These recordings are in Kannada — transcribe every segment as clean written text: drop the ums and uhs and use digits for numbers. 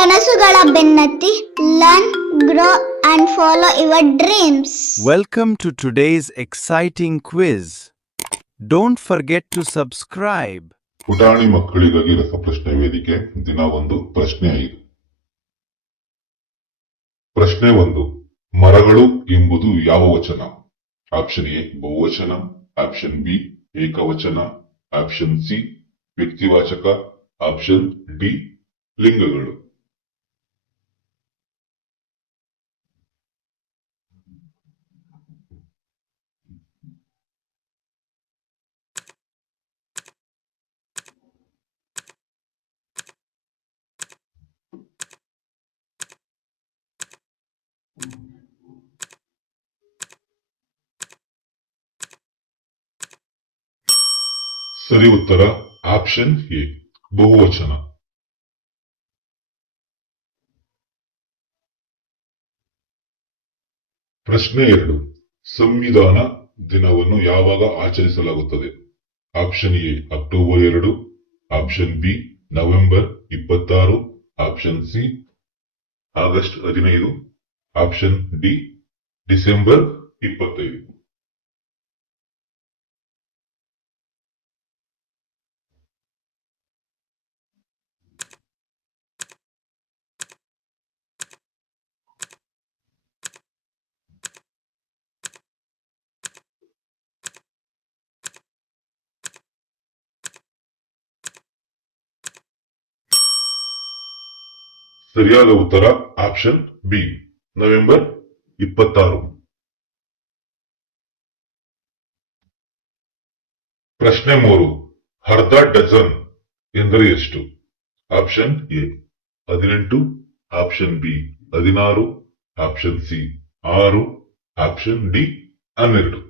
ಕನಸುಗಳ ಬೆನ್ನತ್ತಿ. Learn, grow and follow your dreams. Welcome to today's exciting quiz. Don't forget to subscribe. ಪುಟಾಣಿ ಮಕ್ಕಳಿಗಾಗಿ ರಸಪ್ರಶ್ನೆ ವೇದಿಕೆ ದಿನ 1 ಪ್ರಶ್ನೆ 5. ಪ್ರಶ್ನೆ 1. ಮರಗಳು ಎಂಬುದು ಯಾವ ವಚನ? ಆಪ್ಷನ್ ಎ ಬಹುವಚನ, ಆಪ್ಷನ್ ಬಿ ಏಕವಚನ, ಆಪ್ಷನ್ ಸಿ ವ್ಯಕ್ತಿವಾಚಕ, ಆಪ್ಷನ್ ಡಿ ಲಿಂಗಗಳು. ಸರಿ ಉತ್ತರ ಆಪ್ಷನ್ ಎ ಬಹುವಚನ. ಪ್ರಶ್ನೆ 2. ಸಂವಿಧಾನ ದಿನವನ್ನು ಯಾವಾಗ ಆಚರಿಸಲಾಗುತ್ತದೆ? Option A October 2, option B November 26, option C August 15, option D December 25. ಸರಿಯಾದ ಉತ್ತರ ಆಪ್ಷನ್ ಬಿ ನವೆಂಬರ್ 26. ಪ್ರಶ್ನೆ 3. ಅರ್ಧ ಡಜನ್ ಎಂದರೆ ಎಷ್ಟು? Option A 18, option B 16, option C 6, option D 12.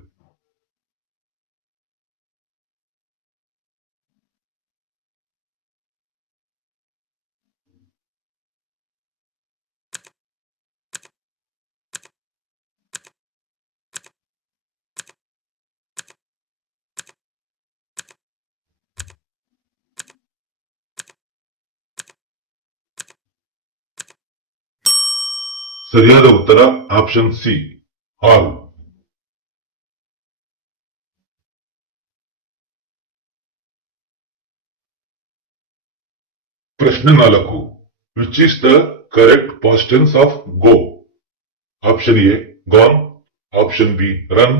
ಸರಿಯಾದ ಉತ್ತರ ಆಪ್ಷನ್ ಸಿ 6. ಪ್ರಶ್ನೆ 4. Which is the correct past tense of go? Option A gone, option B run,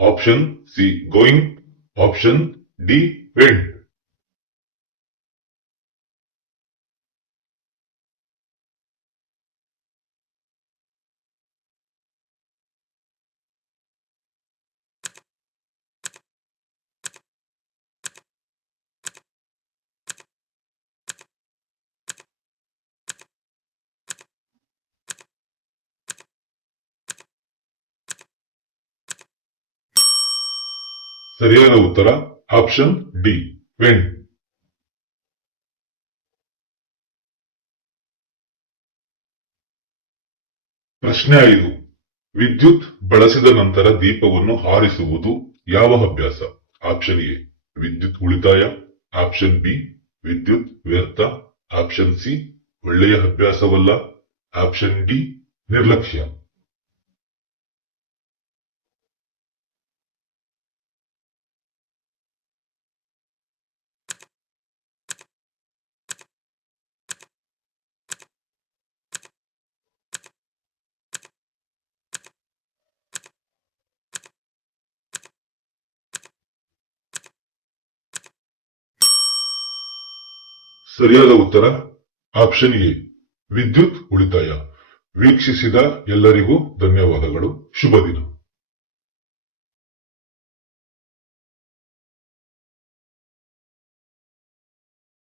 option C going, option D vent. ಸರಿಯಾದ ಉತ್ತರ ಆಪ್ಷನ್ ಡಿ ವೆಂಟ್. ಪ್ರಶ್ನೆ 5. ವಿದ್ಯುತ್ ಬಳಸಿದ ನಂತರ ದೀಪವನ್ನು ಹಾರಿಸುವುದು ಯಾವ ಅಭ್ಯಾಸ? ಆಪ್ಷನ್ ಎ ವಿದ್ಯುತ್ ಉಳಿತಾಯ, ಆಪ್ಷನ್ ಬಿ ವಿದ್ಯುತ್ ವ್ಯರ್ಥ, ಆಪ್ಷನ್ ಸಿ ಒಳ್ಳೆಯ ಅಭ್ಯಾಸವಲ್ಲ, ಆಪ್ಷನ್ ಡಿ ನಿರ್ಲಕ್ಷ್ಯ. ಸರಿಯಾದ ಉತ್ತರ ಆಪ್ಷನ್ ಎ ವಿದ್ಯುತ್ ಉಳಿತಾಯ. ವೀಕ್ಷಿಸಿದ ಎಲ್ಲರಿಗೂ ಧನ್ಯವಾದಗಳು. ಶುಭ ದಿನ.